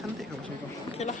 Cantik kamu sumpah. Oke lah.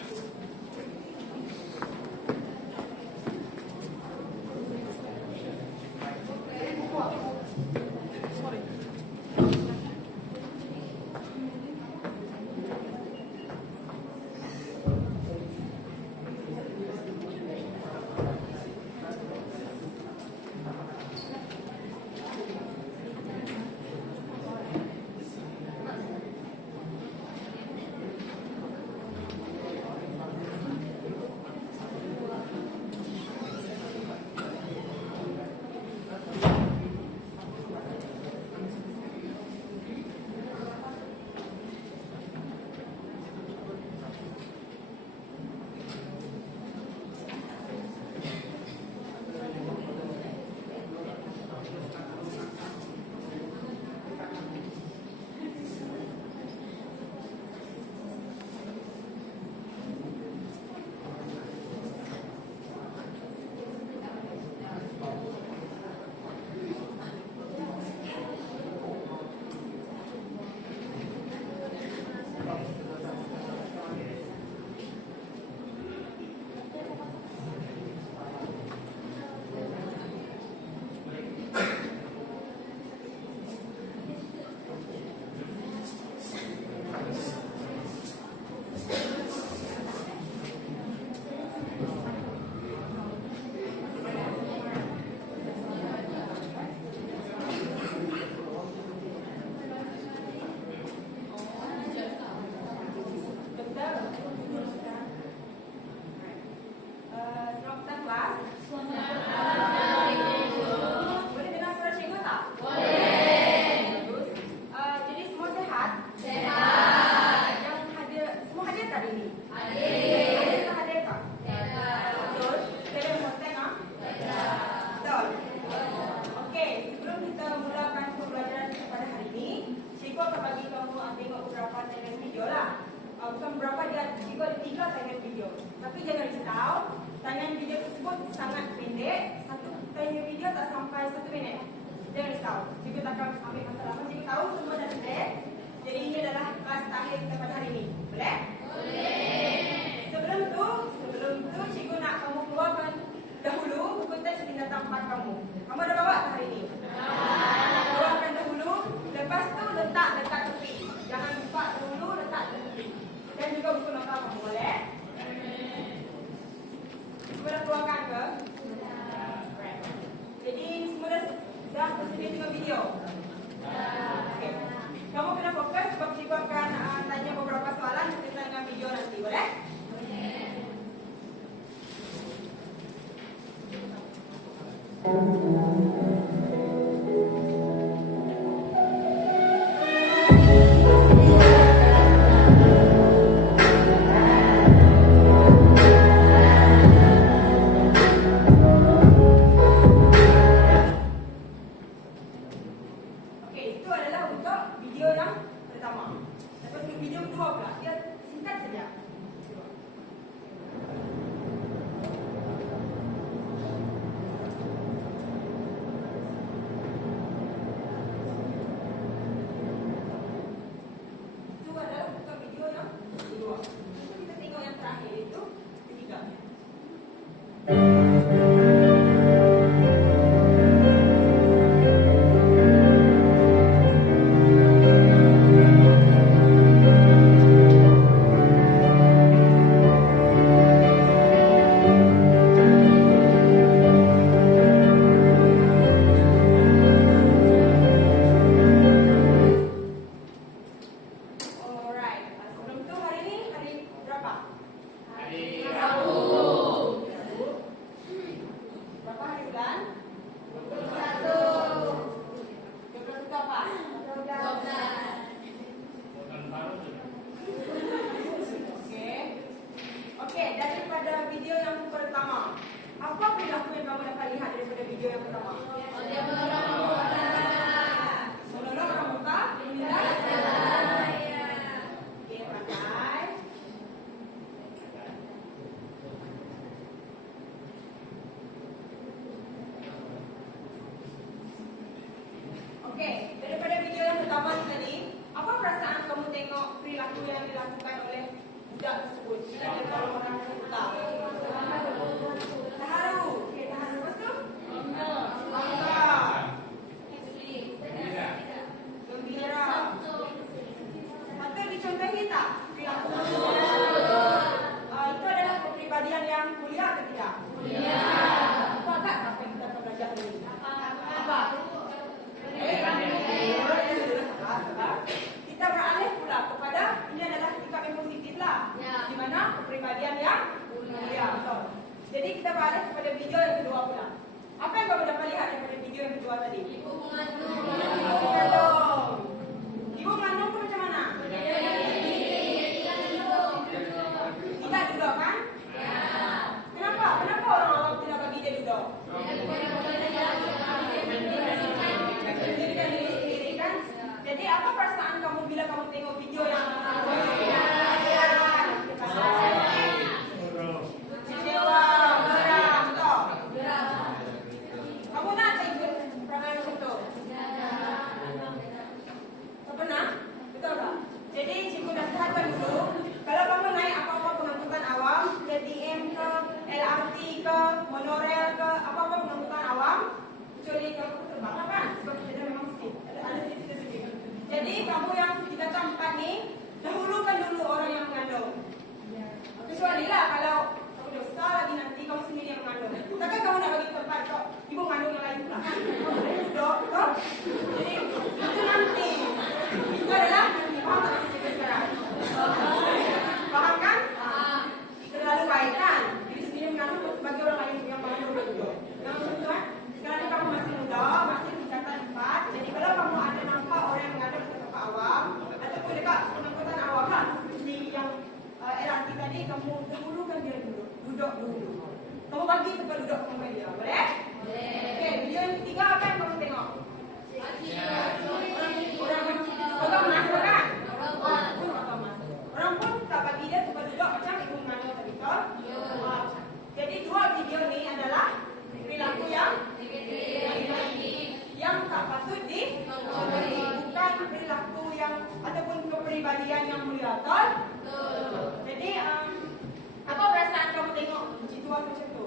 Bukan berapa dia, juga ada 3 tayangan video. Tapi jangan risau, tayangan video tersebut sangat pendek. Satu tayangan video tak sampai 1 minit. Jangan risau, cikgu tak akan ambil masa lama. Cikgu tahu semua dah clear. Jadi ini adalah kelas terakhir kita pada hari ini. Boleh? Boleh. Sebelum tu cikgu nak kamu keluarkan dahulu buku teks tingkatan 4 kamu. Kamu ada bawa tak hari ini? Keluarkan dahulu. Lepas tu letak dekat tepi. Jangan lupa dulu letak tepi. Dan juga buku nota kamu boleh? Semua dah keluarkan ke? Jadi semua dah bersedia tengok video? Okay. Kamu kena fokus sebab cikgu akan tanya beberapa soalan berkaitan dengan video nanti, boleh? budak tersebut. Bila dia tolong orang buta. Terharu. Okey, terharu. Lepas tu? Bangga. Gembira. Patut dicontohi tak? Perilaku. Itu adalah kepribadian yang mulia atau tidak? Mulia. Apa agak apa yang kita akan belajar hari ini? Apa? Kita beralih pula kepada ini adalah sikap yang positif lah. Di mana kepribadian yang mulia. Betul. Jadi kita beralih kepada video yang kedua pula. Apa yang kamu dapat lihat daripada video yang kedua tadi? Ibu mengandung. Ibu mengandung tu macam mana? Tidak duduk kan? Kenapa? Kenapa orang awam tidak bagi dia duduk? Jadi apa perasaan kamu bila kamu tengok video yang kecewa, geram, betul? Kamu nak tak ikut perangai macam tu? Tak pernah? Betul tak? Jadi cikgu nasihatkan dulu, kalau kamu naik apa-apa pengangkutan awam, KTM ke, LRT ke, monorail ke, apa-apa pengangkutan awam, kecuali kamu terbang kan? Sebab kita memang seat, ada seat sendiri. Jadi kamu yang kita tempat ni, dahulukan dulu orang yang mengandung. Kecuali lah kalau kamu dosa lagi nanti kamu sendiri yang mengandung. Takkan kamu nak bagi tempat kok ibu mengandung yang lain pula kan? Kamu boleh duduk, betul? Jadi itu nanti. Itu adalah nanti. Faham tak maksud cikgu sekarang? Faham kan? Terlalu baik kan? Diri sendiri mengandung bagi orang lain yang mengandung duduk. Yang macam tu kan? Sekarang kamu masih muda, masih tingkatan 4. Jadi kalau kamu ada nampak orang yang mengandung dekat tempat awam ataupun dekat pengangkutan awam lah, seperti yang LRT tadi, kamu dahulukan dia dulu. Duduk dulu. Kamu bagi tempat duduk kamu dia. Boleh? Boleh. Okey, video yang ketiga apa yang kamu tengok? Orang masuk kan? Orang pun tak bagi dia tempat duduk macam ibu mengandung tadi, betul? Jadi dua video ni adalah perilaku yang tak patut dicontohi, bukan perilaku yang ataupun kepribadian yang mulia, betul? Jadi apa perasaan kamu tengok situasi macam tu?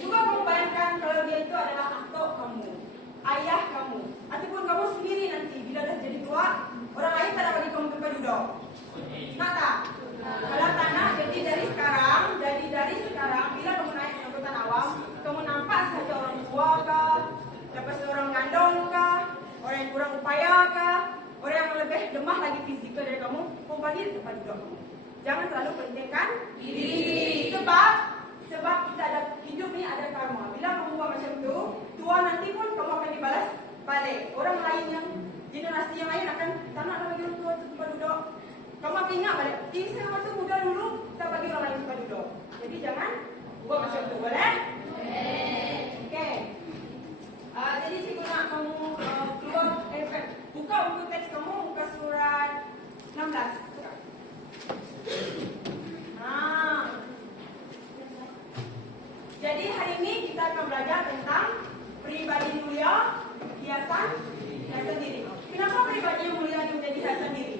Cuba kamu bayangkan kalau dia itu adalah atuk kamu, ayah kamu, ataupun kamu sendiri nanti bila dah jadi tua, orang lain tak nak bagi kamu tempat duduk. Nak tak? Kalau tak nak, jadi dari sekarang bila kamu naik angkutan awam, kamu nampak saja orang tua kah, lepas orang ngandung kah, orang yang kurang upaya kah, orang yang lebih lemah lagi fizikal dari kamu bagi tempat duduk kamu. Jangan terlalu pentingkan diri sendiri. Sebab kita ada hidup ni ada karma. Bila kamu buat macam tu, tua nanti pun kamu akan dibalas balik. Orang lain yang generasi yang lain akan tak nak bagi orang tua tempat duduk. Kamu akan ingat balik, saya waktu muda dulu tak bagi orang lain tempat duduk. Jadi jangan buat macam tu, boleh? Okey. Jadi cikgu nak kamu buka buku teks kamu, buka surat 16. Jadi hari ini kita akan belajar tentang pribadi mulia, hiasan diri. Kenapa pribadi mulia menjadi hiasan diri?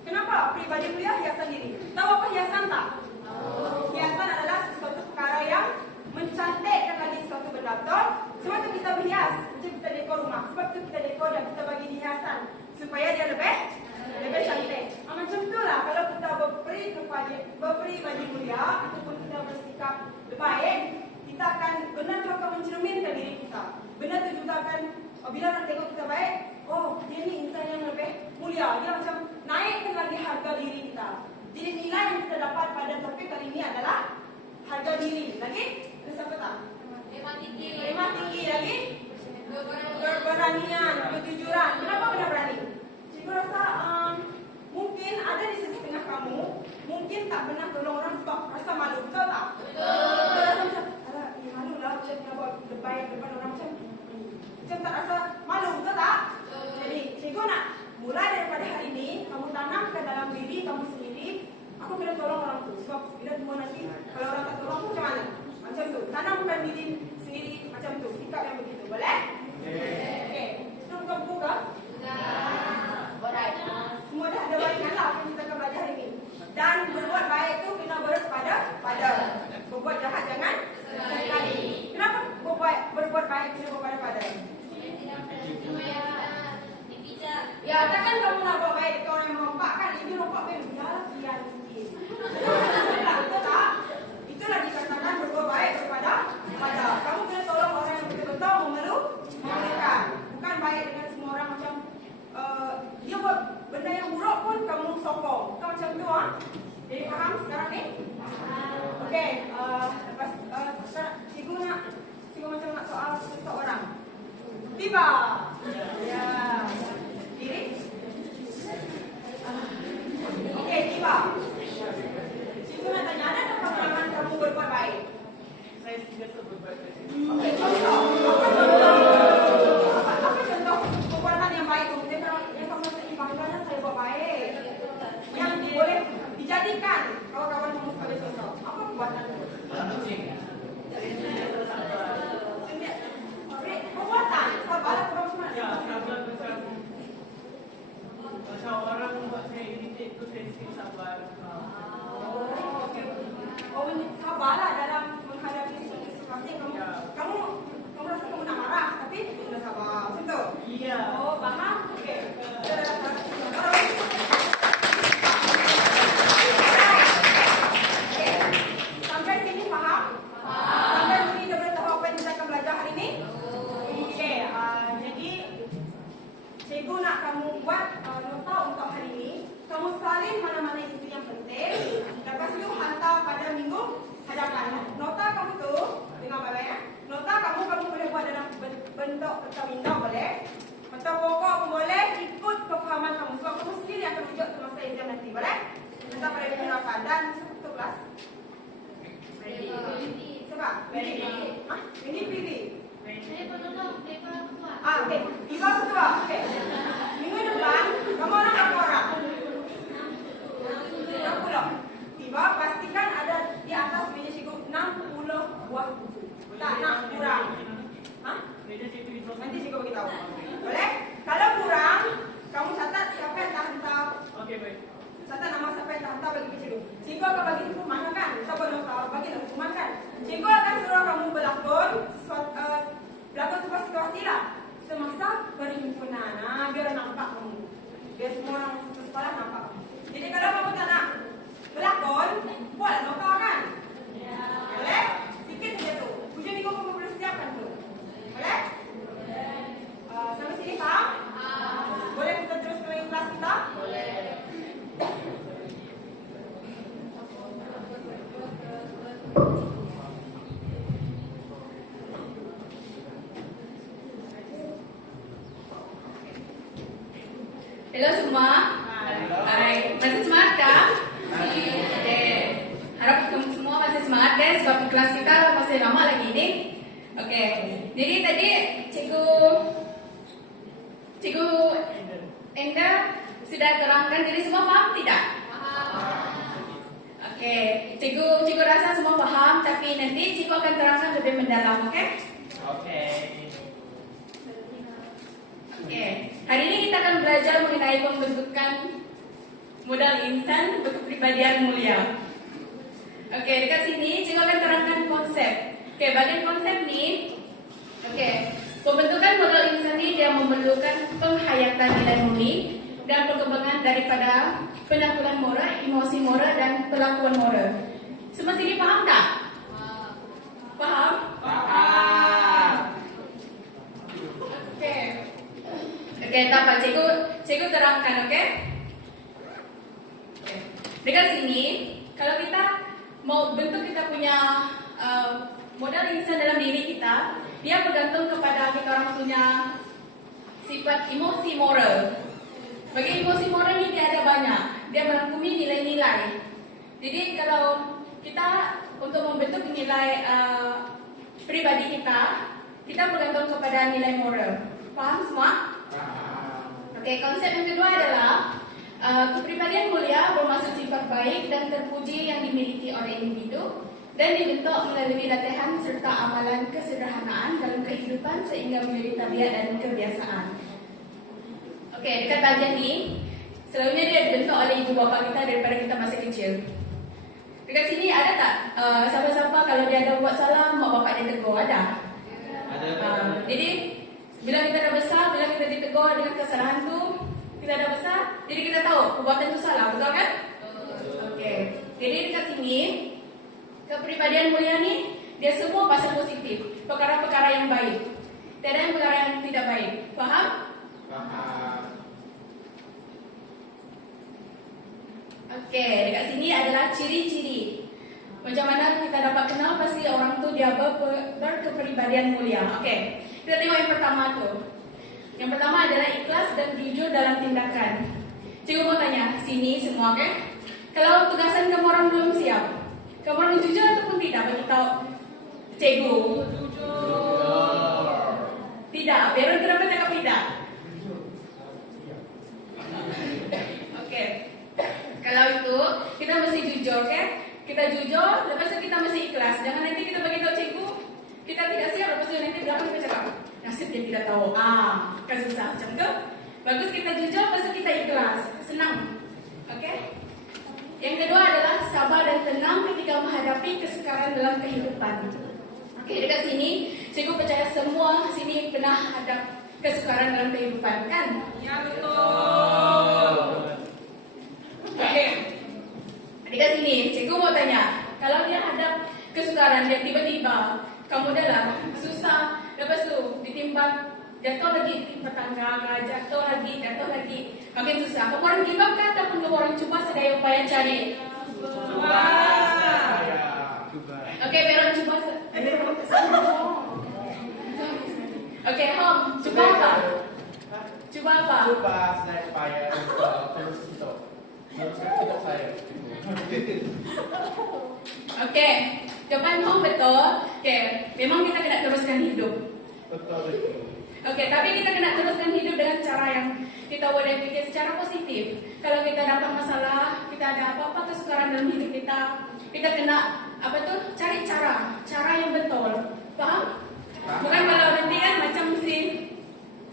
Kenapa pribadi mulia hiasan diri? Tahu apa hiasan tak? Hiasan adalah sesuatu perkara yang mencantikkan lagi sesuatu benda, betul? Sebab tu kita berhias, macam kita dekor rumah. Sebab tu kita dekor dan kita bagi hiasan supaya dia lebih cantik. Macam itulah kalau kita berpribadi mulia ataupun kita bersikap baik, kita akan benar tu akan mencerminkan diri kita. Benar tu juga akan bila orang tengok kita baik, oh dia ni insan yang lebih mulia. Dia macam naikkan lagi harga diri kita. Jadi nilai yang kita dapat pada topik kali ini adalah harga diri. Lagi? Ada siapa tak? Remah tinggi lagi? Keberanian, kejujuran. Kenapa kena berani? Cikgu rasa mungkin ada di setengah kamu mungkin tak pernah tolong orang sebab rasa malu, betul tak? Betul. Rasa macam, malu lah macam nak buat terbaik depan orang macam tak rasa malu, betul tak? Jadi cikgu nak mulai daripada hari ini kamu tanamkan dalam diri kamu sendiri, aku kena tolong orang tu. Sebab bila tua nanti kalau orang tak tolong aku macam mana? Macam tu. Tanamkan diri sendiri macam tu, sikap yang begitu, boleh? Okey. Sudah buka buku ke? Sudah. Alright. Semua dah ada baik kan? Jadikan kalau kawan kamu sebagai contoh. Apa perbuatanmu? Perbuatan. Sabar atau macam Ya, sabar macam orang buat saya irritate tu saya sikit sabar. Okey. Oh, sabarlah dalam menghadapi situasi kamu. Kamu rasa kamu nak marah, tapi sudah sabar. Macam tu? Iya. Oh, faham? Okey. Sampai sini faham? Sampai sini dah boleh tahu apa yang kita akan belajar hari ini? Okey. Jadi cikgu nak kamu buat nota untuk hari ini. Kamu salin mana-mana isu yang penting. Lepas itu hantar pada minggu hadapan. Nota kamu tu, dengar baik ya. Nota kamu boleh buat dalam bentuk peta minda boleh. Peta pokok pun boleh. Ikut kefahaman kamu. Sebab kamu sendiri akan tunjuk ke masa exam nanti. Boleh? Hantar pada minggu hadapan. Dan satu kelas. Ready. Sebab? Ready. Hah? Ini PV. Okey. Ibu ketua. Okey. Minggu depan, kamu orang berapa orang? 60. Tiba pastikan ada di atas meja cikgu 60 buah buku. Tak nak kurang. Hah? Nanti cikgu bagi tahu. Boleh? Kalau kurang, kamu catat siapa yang tak hantar. Okey, baik. Catat nama siapa yang tak hantar bagi cikgu. Cikgu akan bagi hukuman kan? Siapa nak tahu bagi hukuman kan? Cikgu akan suruh kamu berlakon sebuah situasi lah. Semasa perhimpunan. Biar nampak kamu. Biar semua orang sekolah nampak. Jadi kalau kamu tak nak berlakon, buat nota kan? Boleh? Sikit saja tu. Hujung minggu kamu boleh siapkan tu. Boleh? Sampai sini faham? Boleh kita terus ke kelas kita? Boleh. Hello semua. Hai. Masih semangat kan? Okay. Harap kamu semua masih semangat kan? Sebab kelas kita masih lama lagi ni. Okay. Jadi tadi Cikgu Enda sudah terangkan, jadi semua faham tidak? Okay. Cikgu rasa semua faham, tapi nanti cikgu akan terangkan lebih mendalam, okay? Okay. Hari ini kita akan belajar mengenai pembentukan modal insan berkepribadian mulia. Okay, dekat sini cikgu akan terangkan konsep. Okay, bagian konsep ni, pembentukan modal insan ni dia memerlukan penghayatan nilai murni dan perkembangan daripada pendangkulan moral, emosi moral dan perlakuan moral. Semua sini faham tak? Faham? Okay, tak apa, cikgu terangkan, okay? Dekat sini, kalau kita mau bentuk kita punya modal insan dalam diri kita, dia bergantung kepada kita orang punya sifat emosi moral. Bagi emosi moral ini dia ada banyak, dia merangkumi nilai-nilai. Jadi kalau kita untuk membentuk nilai pribadi kita bergantung kepada nilai moral. Faham semua? Okey, konsep yang kedua adalah kepribadian mulia bermaksud sifat baik dan terpuji yang dimiliki oleh individu dan dibentuk melalui latihan serta amalan kesederhanaan dalam kehidupan sehingga menjadi tabiat dan kebiasaan. Okey, dekat bahagian ni selalunya dia dibentuk oleh ibu bapa kita daripada kita masih kecil. Dekat sini ada tak siapa-siapa kalau dia ada buat salah mak bapak dia tegur? Ada? Jadi bila kita dah besar, bila kita ditegur dengan kesalahan tu, kita dah besar, jadi kita tahu perbuatan tu salah, betul kan? Okey. Jadi dekat sini, kepribadian mulia ni, dia semua pasal positif, perkara-perkara yang baik. Tiada yang perkara yang tidak baik. Faham? Faham. Okey, dekat sini adalah ciri-ciri. Macam mana kita dapat kenal pasti orang tu dia berkepribadian mulia. Okey. Kita tengok yang pertama tu. Yang pertama adalah ikhlas dan jujur dalam tindakan. Cikgu mau tanya, sini semua kan? Kalau tugasan kamu orang belum siap, kamu orang jujur ataupun tidak bagi tahu cikgu? Jujur. Tidak, biar kenapa cakap tidak? Okey. Kalau itu, kita mesti jujur, oke? Kita jujur, lepas itu kita mesti ikhlas. Jangan nanti kita bagi tahu cikgu, kita tidak siap, lepas itu nanti belakang kita cakap, nasib dia tidak tahu. Kan susah macam tu. Bagus kita jujur, lepas itu kita ikhlas. Senang, oke? Yang kedua adalah sabar dan tenang ketika menghadapi kesukaran dalam kehidupan. Oke, dekat sini, cikgu percaya semua sini pernah hadap kesukaran dalam kehidupan, kan? Ya betul. Oke. Dekat sini, cikgu mau tanya, kalau dia hadap kesukaran, dia tiba-tiba kamu dah susah, lepas tu ditimbang, jatuh lagi timpa tangga, jatuh lagi, makin susah. Kamu orang give up kan, ataupun kamu orang cuba sedaya upaya cari? Oke, Meron cuba. Oke, Hom, coba apa? Coba apa? Coba saya supaya terus itu. Teruskan hidup saya. Oke, jawaban Hom betul. Oke, memang kita kena teruskan hidup. Betul. Oke, tapi kita kena teruskan hidup dengan cara yang kita boleh pikir secara positif. Kalau kita dapat masalah, kita ada apa-apa kesukaran dalam hidup kita kena cari cara yang betul. Paham? Bukan kalau nanti kan macam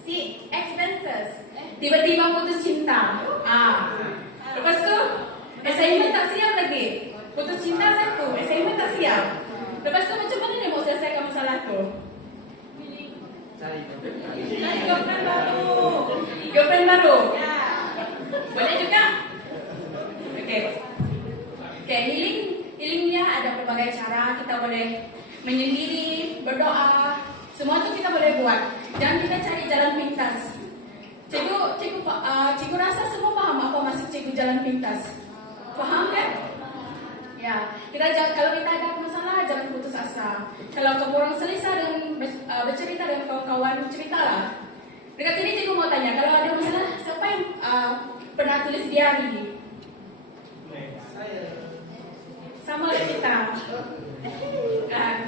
si expenses, tiba-tiba putus cinta. Lepas tu assignment tak siap lagi. Putus cinta satu, assignment tak siap. Lepas tu macam mana dia mau selesaikan masalah tu? Cari Girlfriend baru. Girlfriend baru. Ya. Boleh juga. Oke, healingnya ada berbagai cara. Kita boleh menyendiri, berdoa, semua itu kita boleh buat. Jangan kita cari jalan pintas. Cikgu rasa semua paham apa maksud cikgu jalan pintas. Paham kan? Ya, kalau kita ada masalah jangan putus asa. Kalau kamu orang selesa dengan bercerita dengan kawan-kawan, ceritalah. Dekat sini cikgu mau tanya, kalau ada masalah, siapa yang pernah tulis diary? Sama dengan kita.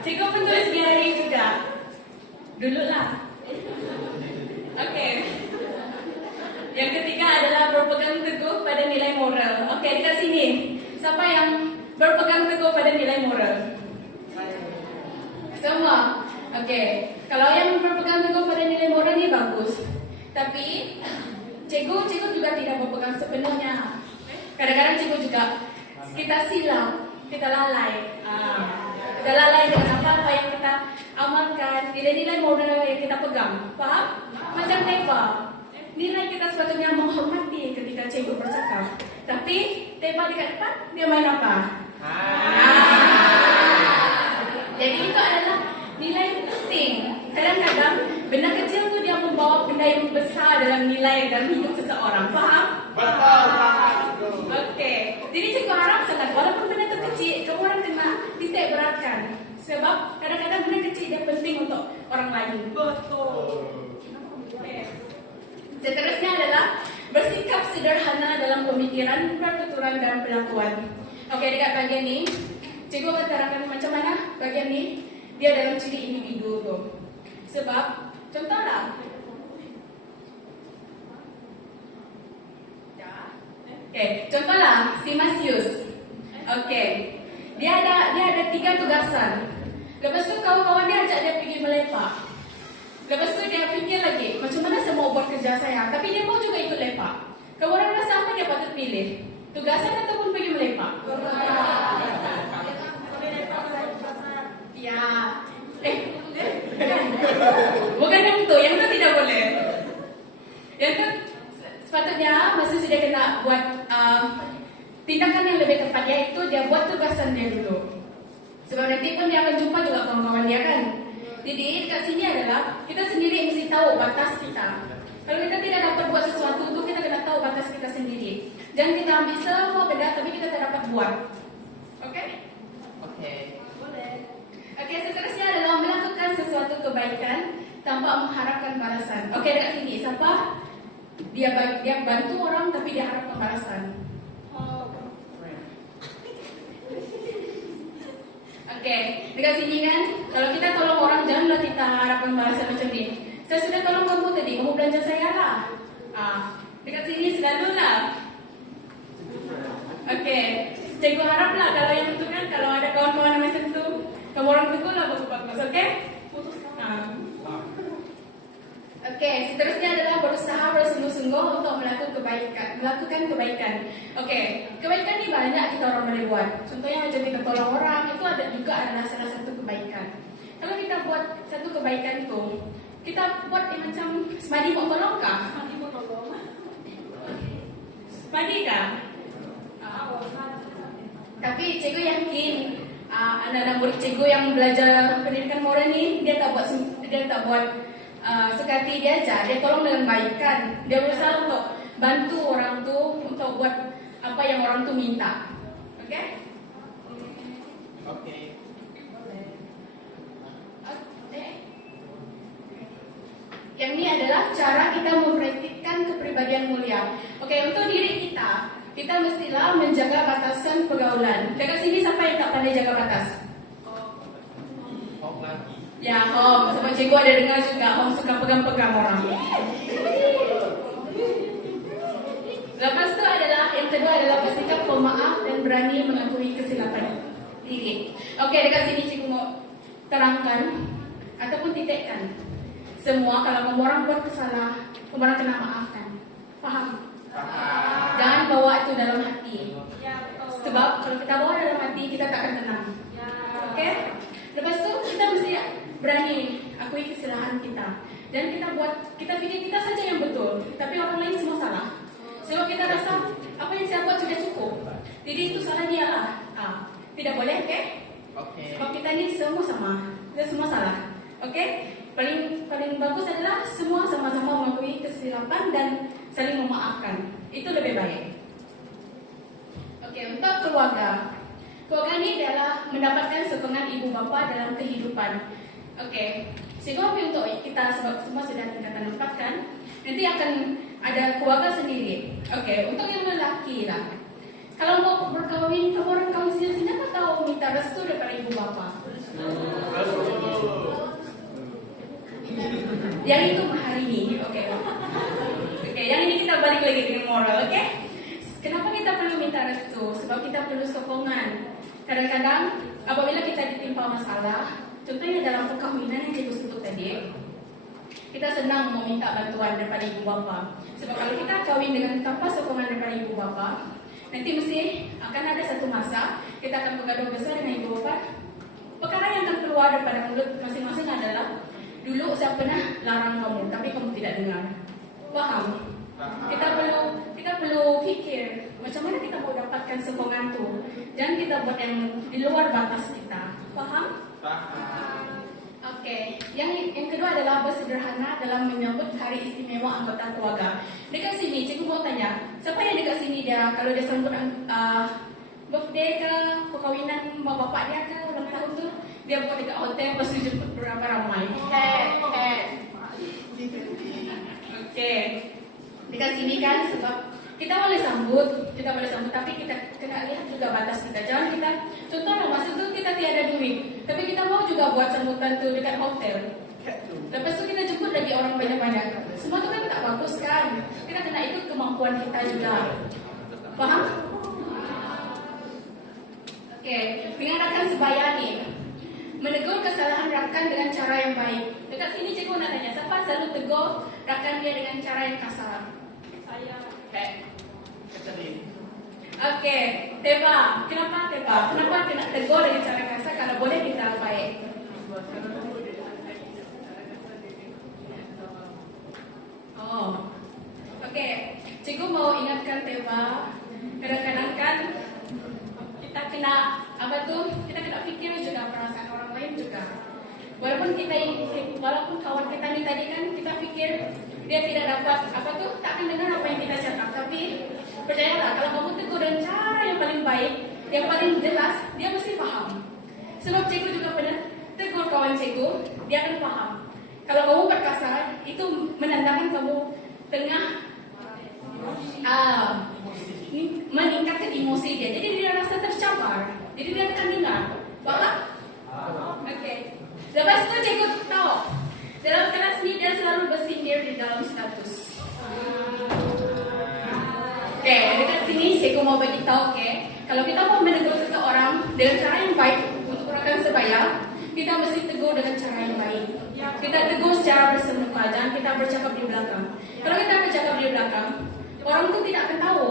Cikgu pun tulis diary juga. Dulu lah. Oke. Yang ketiga adalah berpegang teguh pada nilai moral. Oke, dekat sini. Siapa yang berpegang teguh pada nilai moral? Semua. Oke. Kalau yang berpegang teguh pada nilai moral ni bagus. Tapi cikgu juga tidak berpegang sepenuhnya. Kadang-kadang cikgu juga kita silap, kita lalai. Kita lalai dengan apa yang kita amalkan, nilai-nilai moral yang kita pegang. Faham? Macam Teba. Nilai kita sepatutnya menghormati ketika cikgu bercakap. Tapi Teba dekat depan, dia main apa? Jadi itu adalah nilai penting. Kadang-kadang benda kecil tu dia membawa benda yang besar dalam nilai dalam hidup seseorang. Faham? Betul. Oke. Jadi cikgu harap sangat walaupun benda tu kecil, kamu orang kena titik beratkan. Sebab kadang-kadang benda kecil dia penting untuk orang lain. Betul. Seterusnya adalah bersikap sederhana dalam pemikiran, pertuturan dan perlakuan. Oke, dekat bagian ni, cikgu akan terangkan macam mana bagian ni dia dalam ciri individu tu. Sebab contohlah. Contohlah si Masius. Dia ada 3 tugasan. Lepas tu kawan-kawan dia ajak dia pergi melepak. Lepas tu dia fikir lagi, macam mana saya mau buat kerja saya? Tapi dia mau juga ikut lepak. Kamu orang rasa apa dia patut pilih? Tugasan ataupun pergi melepak? Ya. Bukan yang tu tidak boleh. Yang tu sepatutnya masih sudah kena buat tindakan yang lebih tepat, yaitu dia buat tugasan dia dulu. Sebab nanti pun dia akan jumpa juga kawan-kawan dia kan. Jadi dekat sini adalah kita sendiri mesti tahu batas kita. Kalau kita tidak dapat buat sesuatu tu, kita kena tahu batas kita sendiri. Jangan kita ambil semua benda tapi kita tak dapat buat. Oke? Boleh. Oke, seterusnya adalah melakukan sesuatu kebaikan tanpa mengharapkan balasan. Oke, dekat sini siapa? Dia bantu orang tapi dia harap pembalasan. Oke, dekat sini kan, kalau kita tolong orang janganlah kita harapkan balasan macam ni. Saya sudah tolong kamu tadi, kamu belanja saya lah. Dekat sini selalulah. Oke, cikgu haraplah lah kalau yang itu kan, kalau ada kawan-kawan yang macam tu, kamu orang tegur lah bagus-bagus, oke? Oke, seterusnya adalah berusaha bersungguh-sungguh untuk melakukan kebaikan. Oke, kebaikan ini banyak kita orang boleh buat. Contohnya macam kita tolong orang, itu ada juga adalah salah satu kebaikan. Kalau kita buat satu kebaikan itu, kita buat macam semadi mau tolong kah? Semadi kah? Tapi cikgu yakin anak-anak murid cikgu yang belajar pendidikan moral ni dia tak buat sekali dia ajar, dia tolong dengan baik kan. Dia berusaha untuk bantu orang tu untuk buat apa yang orang tu minta. Oke? Oke. Yang ini adalah cara kita mempraktikkan kepribadian mulia. Oke, untuk diri kita mestilah menjaga batasan pergaulan. Dekat sini siapa yang tak pandai jaga batas? Hong lagi. Ya, Hong. Sebab cikgu ada dengar juga Hong suka pegang-pegang orang. Lepas tu adalah, yang kedua adalah bersikap pemaaf dan berani mengakui kesilapan diri. Oke, dekat sini cikgu mau terangkan ataupun titikkan. Semua kalau kamu orang buat kesalahan, kamu orang kena maafkan. Faham? Jangan bawa itu dalam hati. Sebab kalau kita bawa dalam hati, kita tak akan tenang. Oke? Lepas tu kita mesti berani akui kesalahan kita. Dan kita fikir kita saja yang betul, tapi orang lain semua salah. Sebab kita rasa apa yang saya buat sudah cukup. Jadi itu salah dia lah. Tidak boleh, oke? Sebab kita ni semua sama. Kita semua salah. Oke? Paling bagus adalah semua sama-sama mengakui kesilapan dan saling memaafkan. Itu lebih baik. Oke, untuk keluarga. Keluarga ini adalah mendapatkan sokongan ibu bapa dalam kehidupan. Oke, sehingga untuk kita sebab semua sudah tingkatan 4 kan, nanti akan ada keluarga sendiri. Oke, untuk yang lelaki lah. Kalau mau berkahwin, kamu orang kahwin sendiri atau minta restu daripada ibu bapa? Yang itu hari ini, oke. Yang ini kita balik lagi dengan moral, oke? Kenapa kita perlu minta restu? Sebab kita perlu sokongan. Kadang-kadang apabila kita ditimpa masalah, contohnya dalam perkahwinan yang cikgu sebut tadi, kita senang meminta bantuan daripada ibu bapa. Sebab kalau kita kahwin dengan tanpa sokongan daripada ibu bapa, nanti mesti akan ada satu masa kita akan bergaduh besar dengan ibu bapa. Perkara yang akan keluar daripada mulut masing-masing adalah, dulu saya pernah larang kamu, tapi kamu tidak dengar. Faham? Kita perlu fikir macam mana kita mau dapatkan sokongan tu. Jangan kita buat yang di luar batas kita. Faham? Oke. Yang kedua adalah bersederhana dalam menyambut hari istimewa anggota keluarga. Dekat sini, cikgu mau tanya, siapa yang dekat sini dia kalau dia sambut birthday ke, perkahwinan mak bapak dia ke, ulang tahun tu, dia buat dekat hotel lepas tu jemput berapa ramai. Oke. Dekat sini kan sebab kita boleh sambut, tapi kita kena lihat juga batas kita. Jangan kita, contohnya masa tu kita tiada duit, tapi kita mau juga buat sambutan tu dekat hotel. Lepas tu kita jemput lagi orang banyak-banyak. Semua tu kan tak bagus kan? Kita kena ikut kemampuan kita juga. Faham? Oke, dengan rakan sebaya ni, menegur kesalahan rakan dengan cara yang baik. Dekat sini cikgu nak tanya, siapa selalu tegur rakan dia dengan cara yang kasar? Saya. Oke, Teva. Kenapa Teva? Kenapa kena tegur dengan cara kasar kalau boleh kita baik? Oh, oke. Cikgu mau ingatkan Teva, kadang-kadang kan kita kena kita kena fikir juga perasaan orang lain juga. Walaupun kawan kita ni tadi kan kita fikir dia tidak dapat tak akan dengar apa yang kita cakap, tapi percayalah kalau kamu tegur dengan cara yang paling baik, yang paling jelas, dia mesti faham. Sebab cikgu juga pernah tegur kawan cikgu, dia akan faham. Kalau kamu berkasar, itu menandakan kamu tengah meningkatkan emosi dia. Jadi dia rasa tercabar. Jadi dia akan dengar. Faham? Oke. Lepas itu cikgu tahu dalam kelas ni dia selalu bersindir di dalam status. Oke, dekat sini cikgu mau bagi tahu, oke. Kalau kita mau menegur seseorang dengan cara yang baik untuk rekan sebaya, kita mesti tegur dengan cara yang baik. Kita tegur secara bersemuka, jangan kita bercakap di belakang. Kalau kita bercakap di belakang, orang itu tidak akan tahu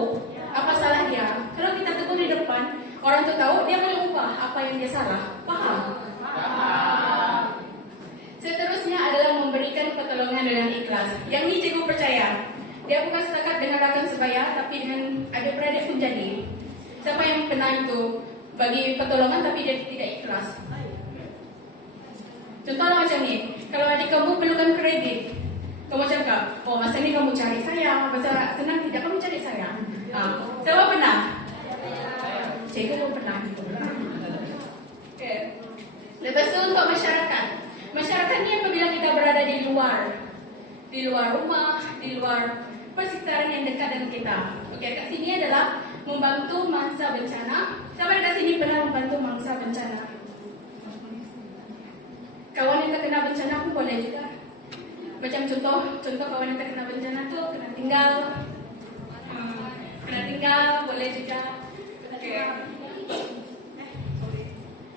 apa salah dia. Kalau kita tegur di depan, orang itu tahu, dia boleh ubah apa yang dia salah. Paham? Seterusnya adalah memberikan pertolongan dengan ikhlas. Yang ini cikgu percaya. Dia bukan setakat dengan rakan sebaya, tapi dengan adik-beradik pun jadi. Siapa yang pernah itu bagi pertolongan tapi dia tidak ikhlas? Contohnya macam ni, kalau adik kamu perlukan kredit, kamu cakap, oh masa ni kamu cari saya, masa senang tidak kamu cari saya. Siapa pernah? Cikgu pun pernah. Okay. Lepas tu untuk masyarakat. Masyarakat ni apabila kita berada di luar rumah, di luar persekitaran yang dekat dengan kita. Okey, kat sini adalah membantu mangsa bencana. Siapa dekat sini pernah membantu mangsa bencana? Kawan yang terkena bencana pun boleh juga. Macam contoh kawan yang terkena bencana tu kena tinggal, boleh juga. Okey.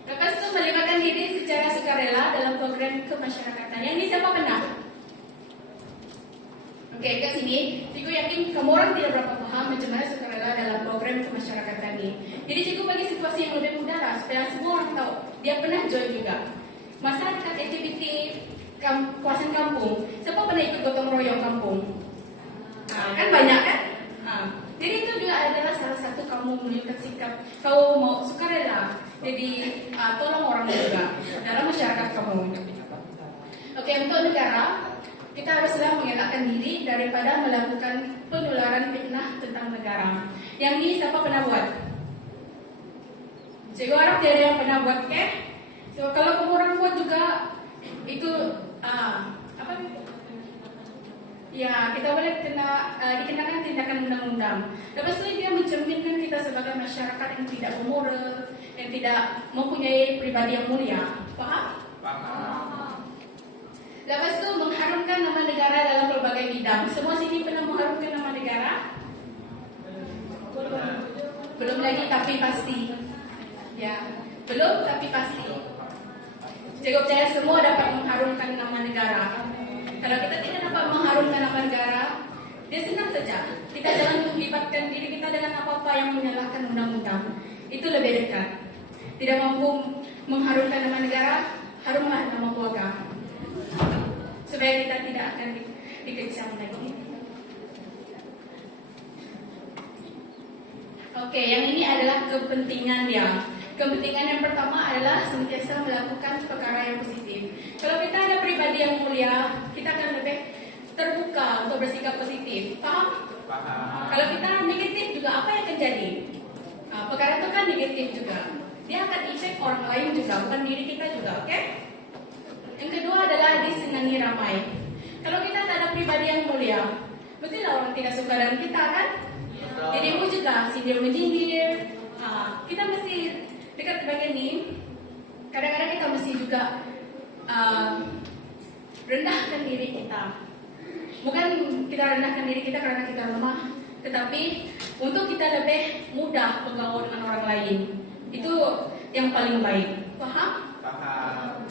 Lepas tu melibatkan diri secara sukarela dalam program kemasyarakatan. Yang ni siapa pernah? Okey, kat sini, cikgu yakin kamu orang tidak berapa paham macam mana sukarela dalam program kemasyarakatan ni. Jadi cikgu bagi situasi yang lebih mudah lah, supaya semua orang tahu. Dia pernah join juga. Masa dekat aktiviti kawasan kampung, siapa pernah ikut gotong royong kampung? Kan banyak kan? Jadi itu juga adalah salah satu kamu menunjukkan sikap kau mau sukarela. Jadi tolong orang juga dalam masyarakat kamu. Okey, untuk negara, kita haruslah mengelakkan diri daripada melakukan penularan fitnah tentang negara. Yang ni siapa pernah buat? Cikgu harap tiada yang pernah buat, okay? So kalau kamu orang buat juga itu apa? Ya, kita boleh dikenakan tindakan undang-undang. Lepas itu dia mencerminkan kita sebagai masyarakat yang tidak bermoral, yang tidak mempunyai pribadi yang mulia. Faham? Faham. Lepas itu mengharumkan nama negara dalam berbagai bidang. Semua sini pernah mengharumkan nama negara? Belum lagi tapi pasti. Ya, belum tapi pasti. Cikgu percaya semua dapat mengharumkan nama negara. Kalau kita tidak dapat mengharumkan nama negara, dia senang saja. Kita jangan melibatkan diri kita dengan apa-apa yang menyalahkan undang-undang. Itu lebih dekat. Tidak mampu mengharumkan nama negara, harumlah nama keluarga. Supaya kita tidak akan dikecam lagi. Okey, yang ini adalah kepentingan dia. Kepentingan yang pertama adalah sentiasa melakukan perkara yang positif. Kalau kita ada pribadi yang mulia, kita akan lebih terbuka untuk bersikap positif. Faham? Faham. Kalau kita negatif juga, apa yang akan jadi? Perkara itu kan negatif juga. Dia akan efek orang lain juga, bukan diri kita juga, okey? Yang kedua adalah disenangi ramai. Kalau kita tak ada pribadi yang mulia, mestilah orang tidak suka dengan kita, kan? Dirimu juga sindir-menjindir. Kita mesti dekat bagian ni. Kadang-kadang kita mesti juga rendahkan diri kita. Bukan kita rendahkan diri kita kerana kita lemah, tetapi untuk kita lebih mudah bergaul dengan orang lain. Itu yang paling baik. Faham? Faham.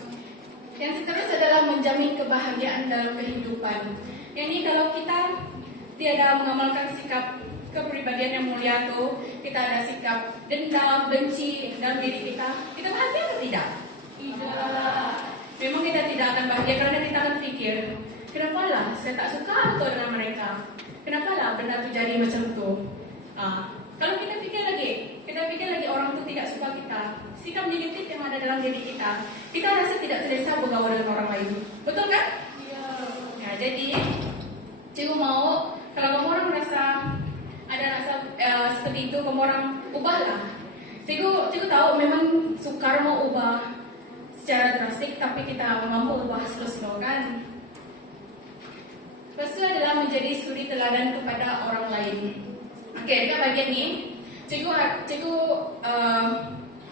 Yang seterusnya adalah menjamin kebahagiaan dalam kehidupan. Yang ini kalau kita tiada mengamalkan sikap kepribadian yang mulia tu, kita ada sikap dendam, benci dalam diri kita bahagia atau tidak? Tidak. Memang kita tidak akan bahagia kerana kita akan fikir, kenapalah saya tak suka atau dengan mereka? Kenapalah benda tu jadi macam tu? Kalau kita fikir lagi orang tu tidak suka kita, sikap negatif yang ada dalam diri kita rasa tidak selesa bergaul dengan orang lain. Betul kan? Ya, jadi cikgu mau kalau kamu orang merasa ada rasa seperti itu, kamu orang ubahlah. Cikgu tahu memang sukar mau ubah secara drastik, tapi kita mampu ubah slow-slow, kan? Lepas itu adalah menjadi suri teladan kepada orang lain. Okey, dekat bagian ni, cikgu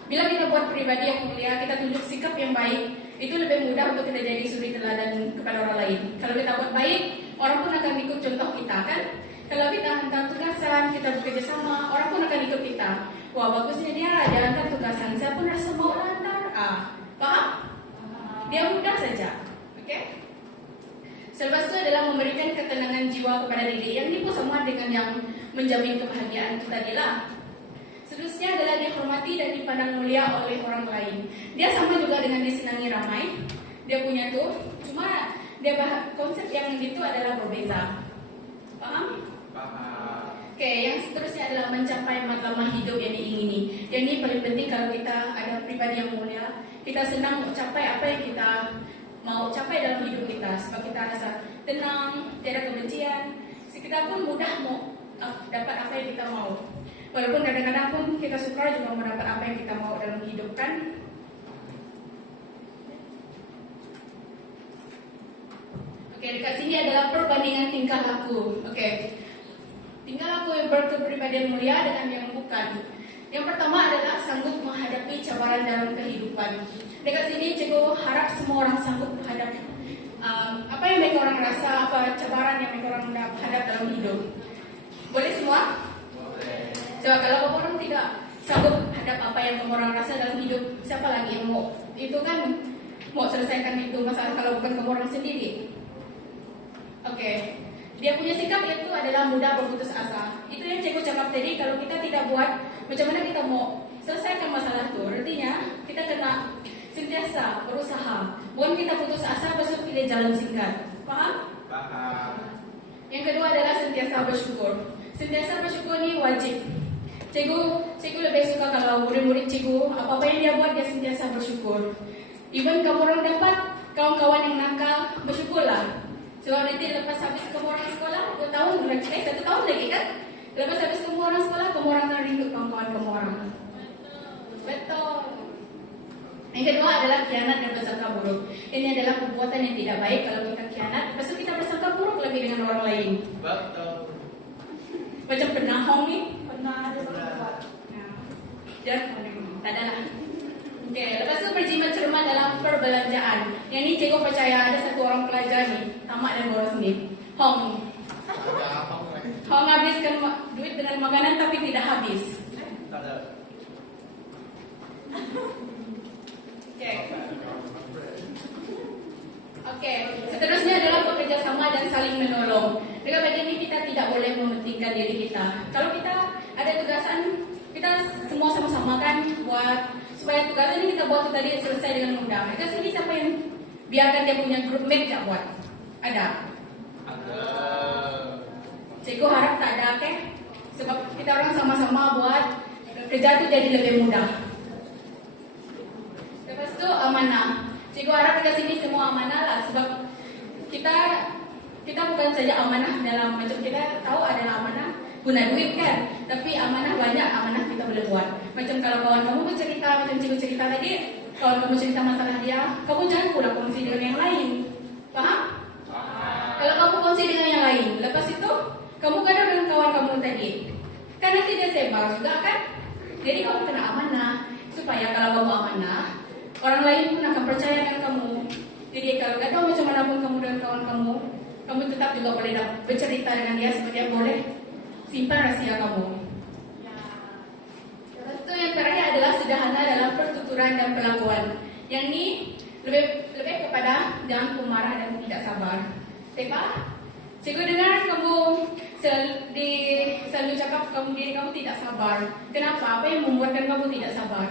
bila kita buat pribadi yang mulia, kita tunjuk sikap yang baik, itu lebih mudah untuk kita jadi suri teladan kepada orang lain. Kalau kita buat baik, orang pun akan ikut contoh kita, kan? Kalau kita hantar tugasan, kita bekerja sama, orang pun akan ikut kita. wah bagusnya dia jalankan tugasan. Saya pun rasa mau lantar. Paham? Dia mudah saja. Oke? Selepas itu adalah memberikan ketenangan jiwa kepada diri. Yang ini pun sama dengan yang menjamin kebahagiaan itu tadilah. Seterusnya adalah dihormati dan dipandang mulia oleh orang lain. Dia sama juga dengan disenangi ramai. Dia punya tuh, cuma dia konsep yang gitu adalah berbeza. Paham? Paham. Oke, yang seterusnya adalah mencapai matlamat hidup yang diingini. Yang ini paling penting kalau kita ada pribadi yang mulia. Kita senang mencapai apa yang kita mau capai dalam hidup kita. Sebab kita rasa tenang, tiada kebencian. Kita pun mudah mau dapat apa yang kita mau. Walaupun kadang-kadang pun kita suka juga mendapat apa yang kita mau dalam hidup kan. Oke, dekat sini adalah perbandingan tingkah laku. Oke, tingkah laku yang berkepribadian mulia dengan yang bukan. Yang pertama adalah sanggup menghadapi cabaran dalam kehidupan. Dekat sini cikgu harap semua orang sanggup menghadapi apa yang mereka orang rasa, apa cabaran yang mereka orang hadap dalam hidup. Boleh semua? Boleh. Coba kalau kamu orang tidak sanggup hadap apa yang kamu orang rasa dalam hidup, siapa lagi yang mau? Itu kan mau selesaikan itu masalah kalau bukan kamu orang sendiri. Oke. Dia punya sikap itu adalah mudah berputus asa. Itu yang cikgu cakap tadi, kalau kita tidak buat, macam mana kita mau selesaikan masalah itu? Artinya kita kena sentiasa berusaha. Bukan kita putus asa, besok pilih jalan singkat. Paham? Paham. Yang kedua adalah sentiasa bersyukur. Sentiasa bersyukur ini wajib. Cikgu lebih suka kalau murid-murid cikgu, apa-apa yang dia buat, dia sentiasa bersyukur. Even kamu orang dapat kawan-kawan yang nakal, bersyukurlah. Sebab nanti lepas habis kamu orang sekolah, 1 tahun lagi kan? Lepas habis kamu orang sekolah, kamu orang akan rindu kawan-kawan kamu orang. Betul. Yang kedua adalah khianat dan bersangka buruk. Ini adalah perbuatan yang tidak baik kalau kita khianat. Lepas itu kita bersangka buruk lagi dengan orang lain. Betul. Macam penahong ni. Pernah ada sahabat. Jangan, tak ada lah. Okey, lepas itu berjimat cermat dalam perbelanjaan. Yang ni cikgu percaya ada satu orang pelajar ni, tamat dan boros ni. Hong ni. Ada apa lagi? Hong habiskan duit dengan makanan tapi tidak habis. Tak ada. Okey, seterusnya adalah bekerjasama dan saling menolong. Dekat bagian ini kita tidak boleh mementingkan diri kita. Kalau kita ada tugasan, kita semua sama-sama kan buat supaya tugasan ini kita buat tadi selesai dengan mudah. Dekat sini siapa yang biarkan dia punya group mate tak buat? Ada? Ada. Cikgu harap tak ada, okey? Sebab kita orang sama-sama buat kerja tu jadi lebih mudah. Lepas tu amanah. Cikgu harap dekat sini semua amanah lah. Sebab kita bukan saja amanah dalam macam kita tahu adalah amanah guna duit kan. Tapi amanah banyak amanah kita boleh buat. Macam kalau kawan kamu bercerita macam cikgu cerita tadi, kawan kamu cerita masalah dia, kamu jangan pula kongsi dengan yang lain. Faham? Kalau kamu kongsi dengan yang lain, lepas itu kamu gaduh dengan kawan kamu tadi, kan nanti dia sebar juga kan? Jadi kamu kena amanah supaya kalau kamu amanah, orang lain pun akan percaya dengan kamu. Jadi kalau gaduh macam mana pun kamu dengan kawan kamu tetap juga boleh bercerita dengan dia supaya dia boleh simpan rahsia kamu. Lepas itu yang terakhir adalah sederhana dalam pertuturan dan perlakuan. Yang ini lebih kepada jangan pemarah dan tidak sabar. Tepa? Cikgu dengar kamu selalu cakap diri kamu tidak sabar. Kenapa? Apa yang membuatkan kamu tidak sabar?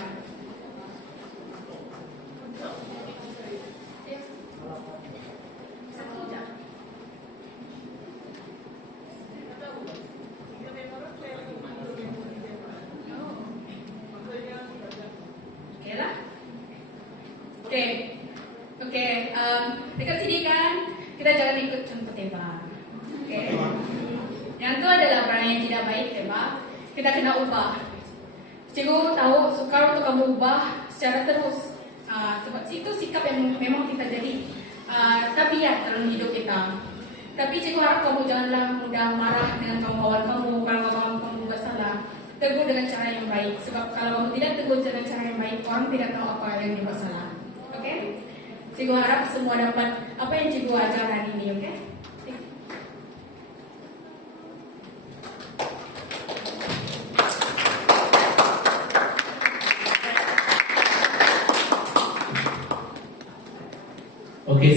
Okey, dekat sini kan kita jangan ikut contoh tebak. Okey. Yang tu adalah perangai yang tidak baik tebak. Kita kena ubah. Cikgu tahu sukar untuk kamu ubah secara terus. Sebab itu sikap yang memang kita jadi tabiat dalam hidup kita. Tapi cikgu harap kamu janganlah mudah marah dengan kawan-kawan kamu kalau kawan kamu buat salah. Tegur dengan cara yang baik. Sebab kalau kamu tidak tegur dengan cara yang baik, orang tidak tahu apa yang dibuat salah. Okey? Cikgu harap semua dapat apa yang cikgu ajar hari ini, okey?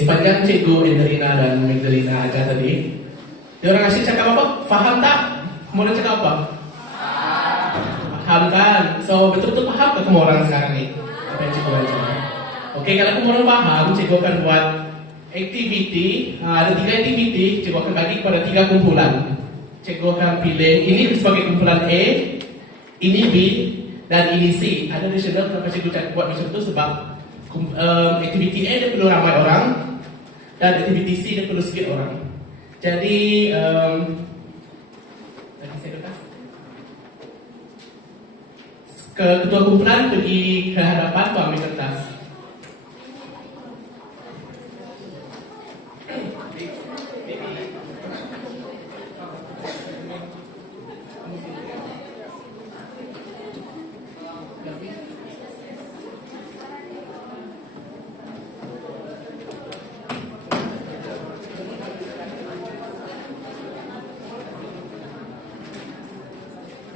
sepanjang Cikgu Enderina dan Magdalena ajar tadi, dia orang asyik cakap apa? Faham tak? Kamu orang cakap apa? Paham kan? So betul-betul paham tak kamu orang sekarang ni? Apa yang cikgu ajar? Okey, kalau kamu orang paham, cikgu akan buat aktiviti. Ada 3 aktiviti, cikgu akan bagi kepada 3 kumpulan. Cikgu akan pilih ini sebagai kumpulan A, ini B, dan ini C. Ada rasional kenapa cikgu buat macam tu sebab aktiviti A dia perlu ramai orang dan aktiviti C dia perlu sikit orang. Jadi lagi saya lepas. Ketua kumpulan pergi ke hadapan untuk ambil kertas.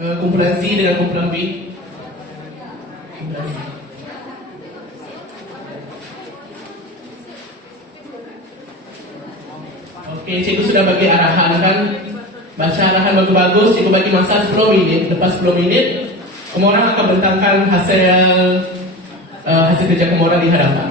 Kumpulan C dengan kumpulan B. Kumpulan C. Okey, cikgu sudah bagi arahan kan. Baca arahan bagus-bagus, cikgu bagi masa 10 minit. Lepas 10 minit, kamu orang akan bentangkan hasil kerja kamu orang di hadapan.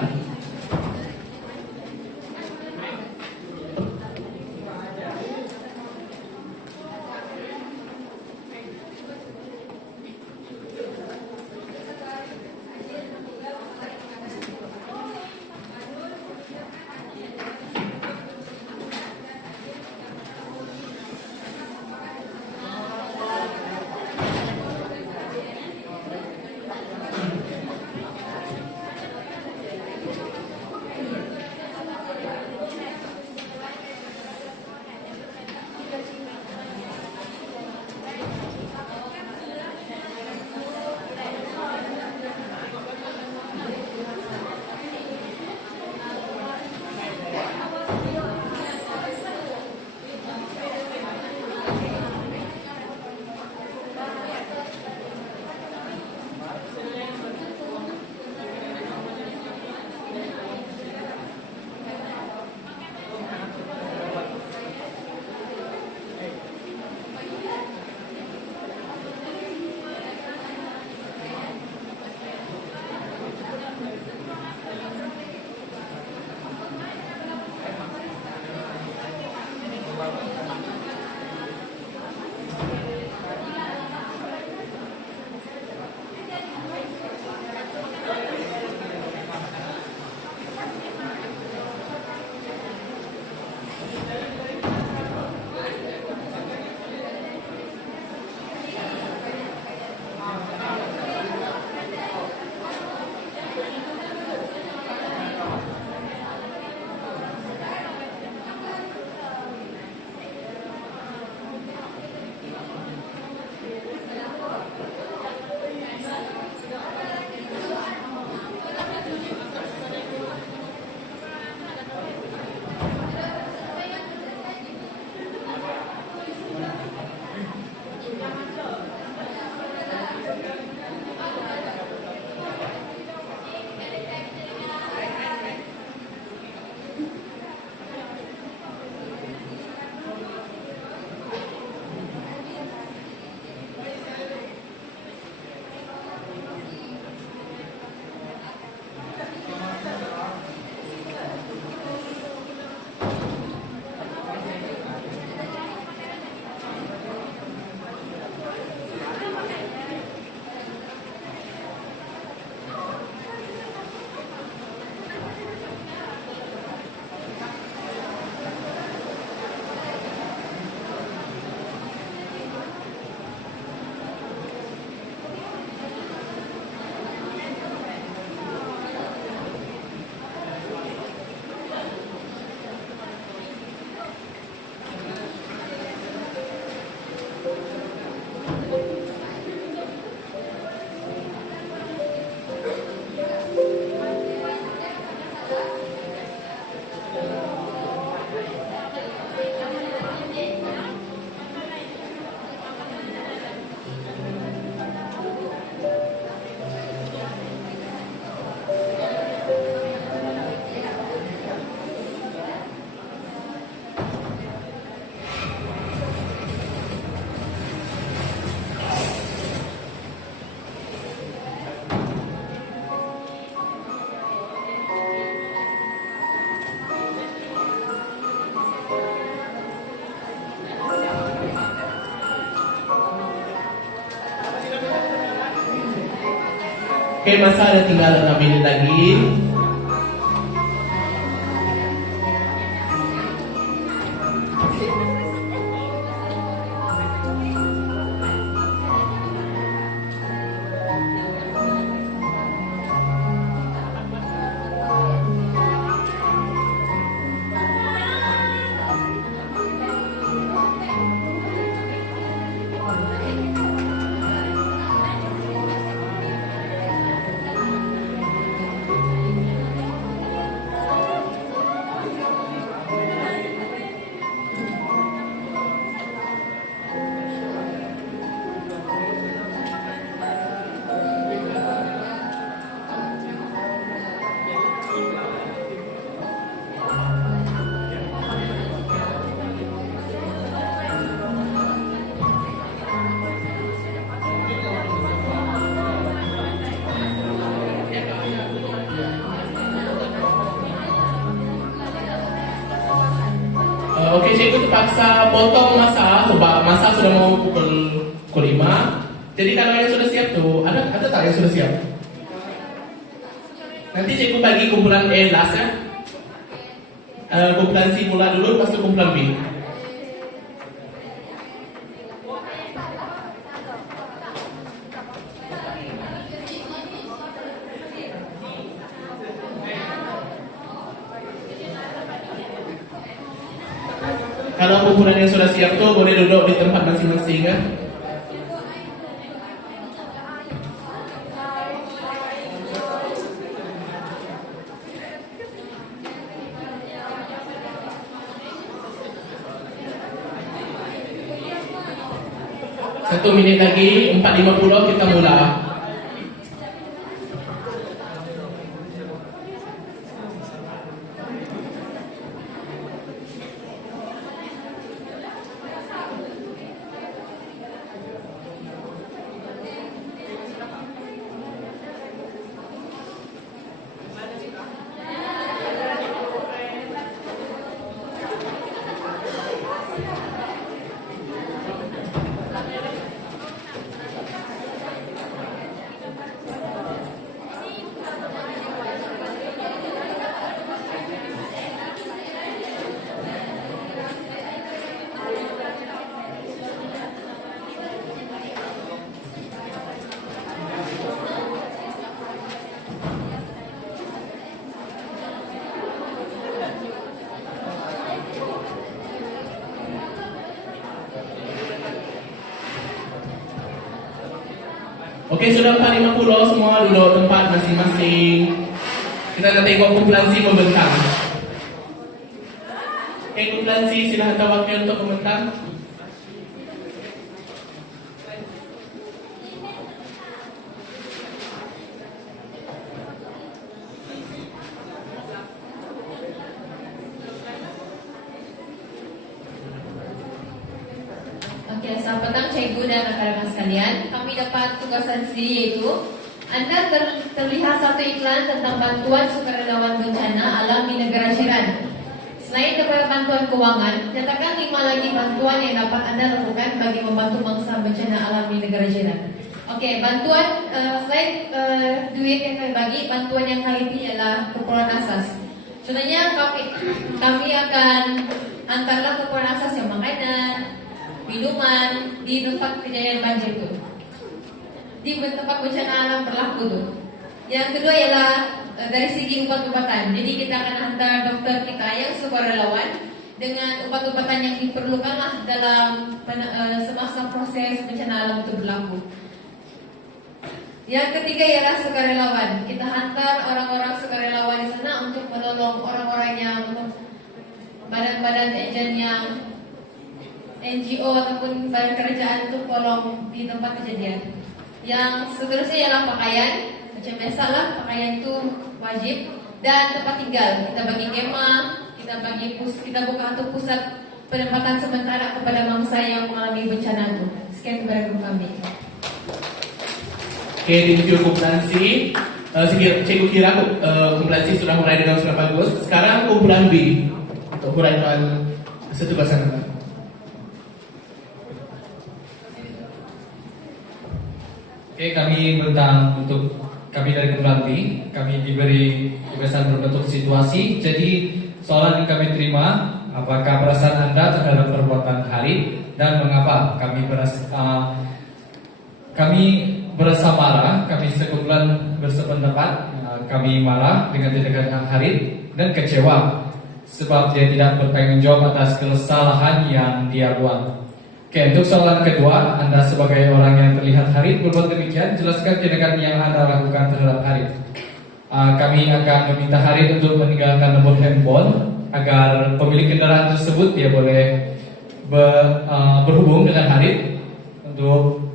Oke, masa ada tinggal 6 menit lagi. Oke, cikgu terpaksa potong masa sebab masa sudah mau pukul 5. Jadi kalau yang sudah siap tuh, ada tak yang sudah siap? Nanti cikgu bagi kumpulan A last ya. Kumpulan C mula dulu, lepas itu kumpulan B. Kalau kumpulan yang sudah siap tuh boleh duduk di tempat masing-masing kan? Satu menit lagi, 4.50 kita mulai. Oke, sudah 4.50 semua duduk tempat masing-masing. Kita nak tengok kumpulan C membentang. Oke, kumpulan C silahkan hantar wakil untuk membentang. Oke, selamat petang cikgu dan rekan-rekan sekalian. Kami dapat tugasan C yaitu Anda terlihat satu iklan tentang bantuan sukarelawan bencana alam di negara jiran. Selain daripada bantuan keuangan, nyatakan 5 lagi bantuan yang dapat Anda lakukan bagi membantu bangsa bencana alam di negara jiran. Oke, bantuan selain duit yang kami bagi, bantuan yang kali ini ialah keperluan asas. Contohnya kami akan antarlah keperluan asas yang makanan, minuman di tempat kejadian banjir itu, di tempat bencana alam berlaku tuh. Yang kedua ialah dari segi ubat-ubatan. Jadi kita akan hantar dokter kita yang sukarelawan dengan ubat-ubatan yang diperlukanlah dalam semasa proses bencana alam itu berlaku. Yang ketiga ialah sukarelawan. Kita hantar orang-orang sukarelawan di sana untuk menolong orang-orang yang badan-badan agen yang NGO ataupun badan kerajaan untuk tolong di tempat kejadian. Yang seterusnya ialah pakaian. Macam biasalah, pakaian itu wajib. Dan tempat tinggal. Kita bagi kemah, kita buka satu pusat penempatan sementara kepada bangsa yang mengalami bencana itu. Sekian kepada guru kami. Oke, di video kumpulan C, cikgu kira kumpulan C sudah mulai dengan sudah bagus. Sekarang kumpulan B untuk huraian setugasan Anda. Oke, kami bentang untuk kami dari kumpulan B, kami diberi tugasan berbentuk situasi. Jadi soalan yang kami terima, apakah perasaan Anda terhadap perbuatan Harith dan mengapa? Kami berasa marah, kami sekumpulan bersependapat, kami marah dengan tindakan Harith dan kecewa sebab dia tidak bertanggung jawab atas kesalahan yang dia buat. Oke, untuk soalan kedua, Anda sebagai orang yang terlihat Harith berbuat demikian, jelaskan tindakan yang Anda lakukan terhadap Harith. Kami akan meminta Harith untuk meninggalkan nomor handphone agar pemilik kendaraan tersebut dia boleh berhubung dengan Harith untuk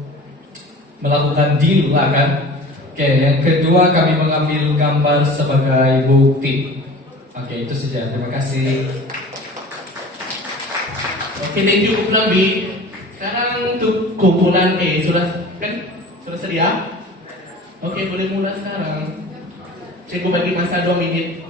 melakukan deal lah kan. Oke, yang kedua kami mengambil gambar sebagai bukti. Oke, itu saja. Terima kasih. Oke, thank you kumpulan B. Sekarang untuk kumpulan A sudah sedia? Oke, boleh mulai sekarang. Cikgu bagi masa 2 menit.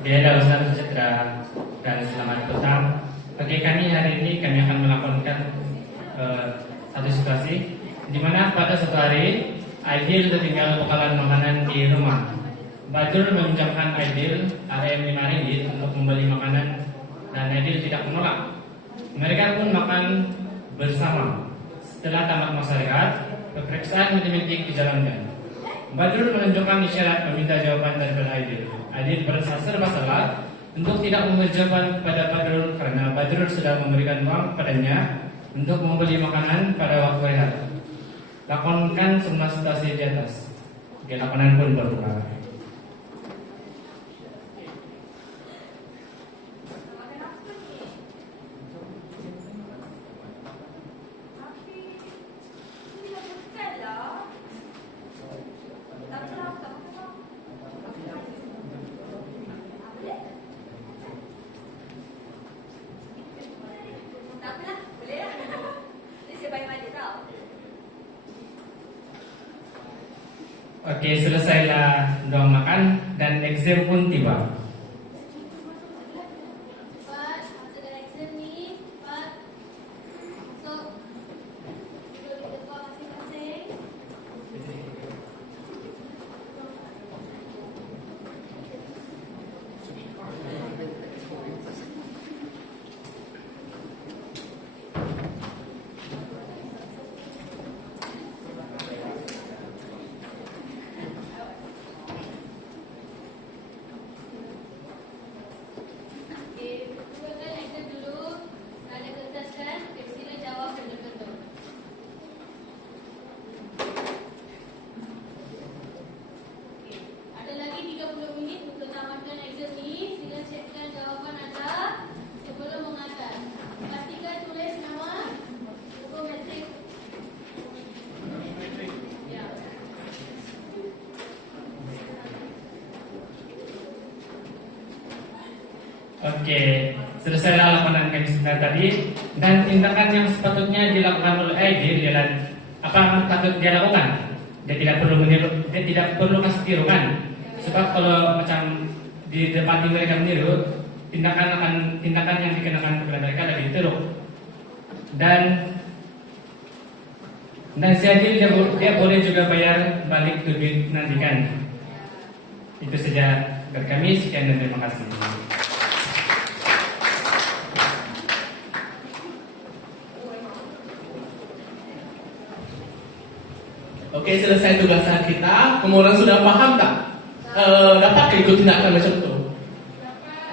Biada Ustaz sejahtera dan selamat petang. Bagi kami hari ini kami akan melakukan satu situasi di mana pada suatu hari Aidil tertinggal bekalan makanan di rumah. Badrul meminjamkan Aidil RM 5 ringgit untuk membeli makanan dan Aidil tidak menolak. Mereka pun makan bersama. Setelah tamat masa rehat, pemeriksaan matematik dijalankan. Badrul menunjukkan isyarat meminta jawaban dari Aidil. Aidil merasa serba salah untuk tidak memberi jawaban pada Badrul karena Badrul sudah memberikan uang padanya untuk membeli makanan pada waktu rehat. Lakonkan semua situasi di atas. Oke, lakonan pun berubah. Oke, selesailah doang makan dan exam pun tiba. Oke, selesailah laporan kami tadi dan tindakan yang sepatutnya dilakukan oleh Aidil adalah apa yang patut dia lakukan. Dia tidak perlu kasih tirukan. Sebab kalau macam di depan mereka meniru, tindakan yang dikenakan kepada mereka lebih teruk. Dan si Aidil dia boleh juga bayar balik duit nantikan. Itu saja dari kami. Sekian dan terima kasih. Oke, selesai tugasan kita. Kamu orang sudah paham tak? Dapat ikut tindakan macam tu?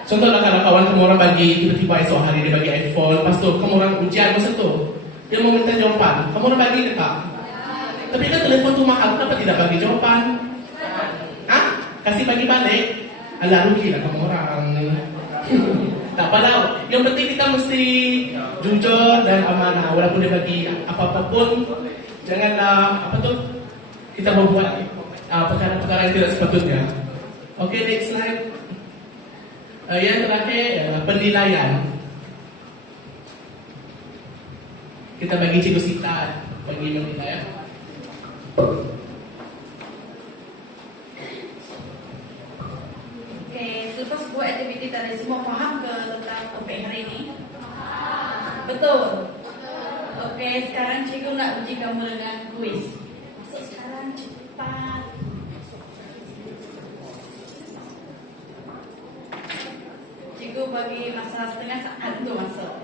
Contohlah kalau kawan kamu orang bagi tiba-tiba esok hari dia bagi iPhone, lepas tu kamu orang ujian masa tu, dia mau minta jawaban, kamu orang bagi tak? Tapi kan telefon tu mahal, kenapa tidak bagi jawaban? Hah? Kasih bagi balik? Alah, rugi lah kamu orang. Tak apa lah. Yang penting kita mesti jujur dan amanah. Walaupun dia bagi apa-apa pun, janganlah kita membuat perkara-perkara yang tidak sepatutnya. Oke, next slide. Yang terakhir penilaian. Kita bagi Cikgu Sita bagi menilai. kamu dengan kuis. Masuk sekarang cepat. Cikgu bagi masa setengah saat untuk masuk.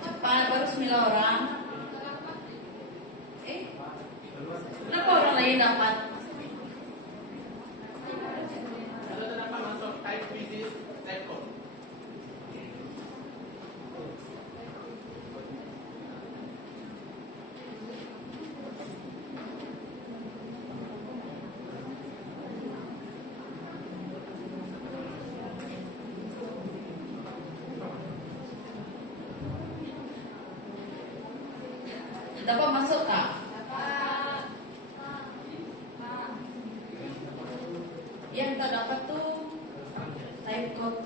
Cepat, baru 9 orang. Kenapa orang lain dapat? Kalau tak dapat masuk type physics record. Dapat masuk tak? Yang tak dapat tuh type code.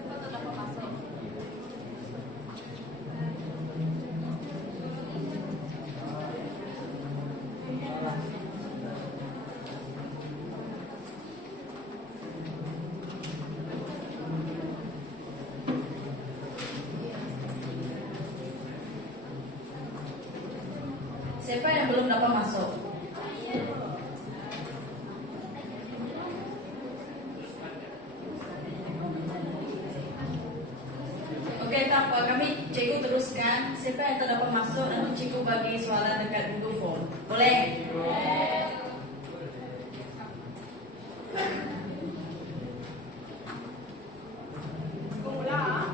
Siapa tak dapat masuk? Siapa yang belum dapat masuk? Oke, tak apa. Kami cikgu teruskan. Siapa yang tak dapat masuk, nanti cikgu bagi soalan dekat Google Form. Boleh? Mula.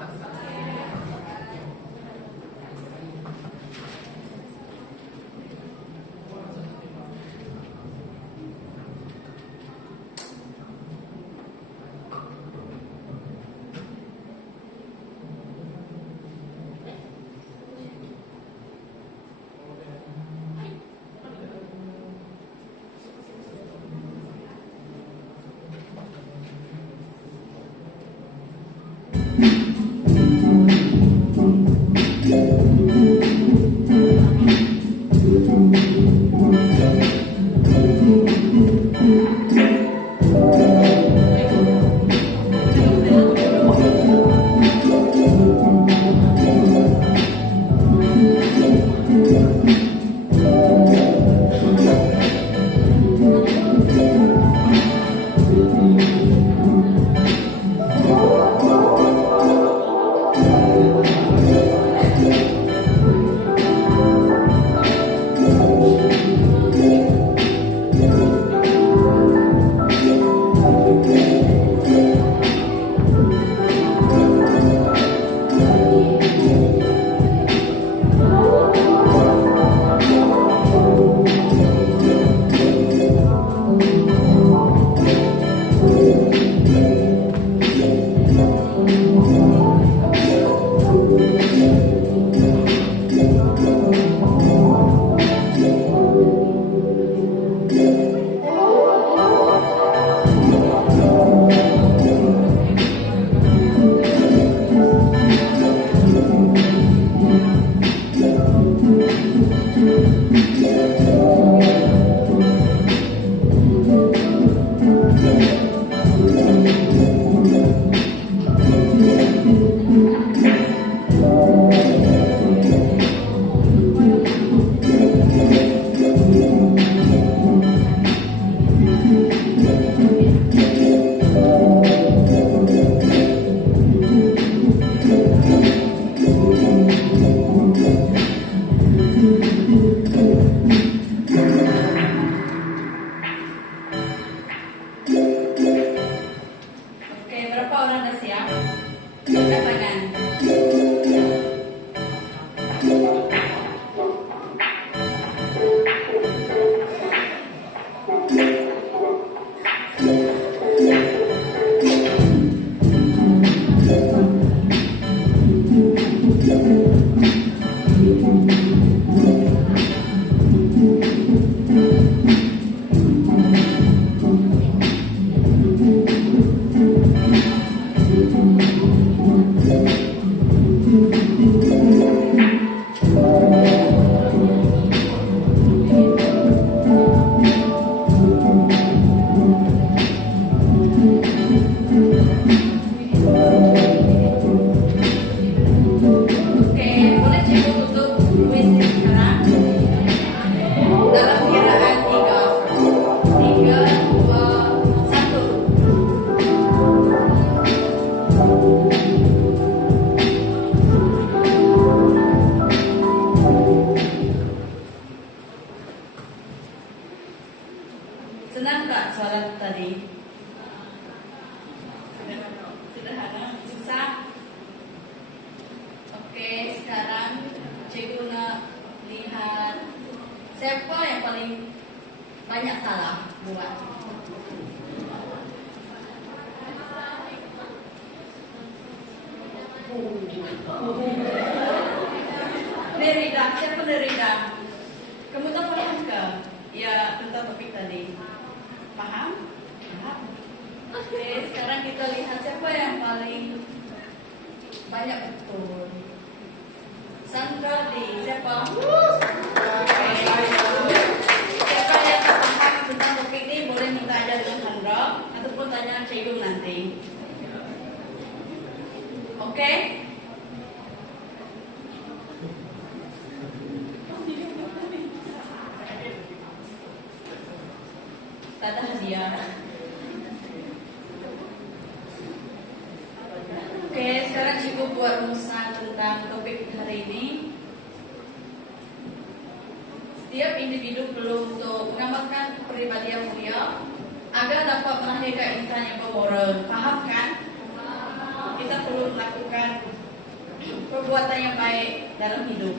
Oke, sekarang cikgu nak lihat siapa yang paling banyak salah buat. Nerida, siapa Nerida? Kamu tak paham ke? Ya, tentang topik tadi. Paham? Paham. Oke, sekarang kita lihat siapa yang paling banyak betul. Sandra di siapa? Oke. Siapa yang tak paham tentang topik ini boleh minta ajar dengan Sandra ataupun tanya cikgu nanti. Oke? Tak ada hadiah. Oke, sekarang cikgu buat rumusan tentang topik hari ini. Setiap individu perlu untuk mengamalkan kepribadian mulia agar dapat melahirkan insan yang bermoral. Faham kan? Kita perlu melakukan perbuatan yang baik dalam hidup.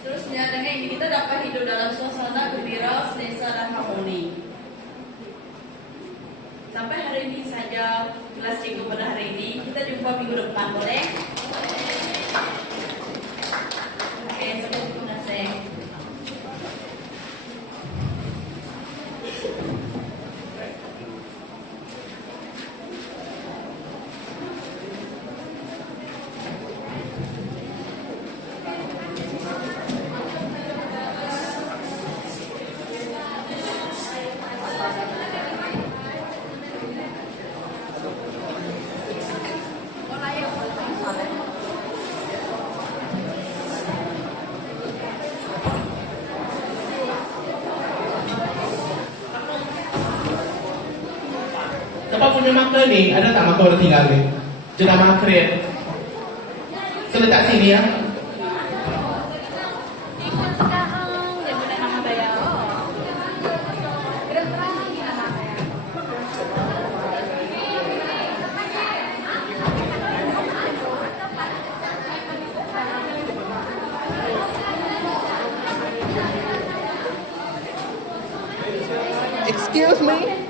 Terusnya, dengan ini kita dapat hidup dalam suasana gembira, selesa dan harmoni. Sampai hari ini saja kelas cikgu pada hari ini. Kita jumpa minggu depan, boleh? Oke, terima kasih. Siapa punya marker ni? Ada tak marker udah tinggal ni? Jenama create. Saya letak sini ya. Excuse me.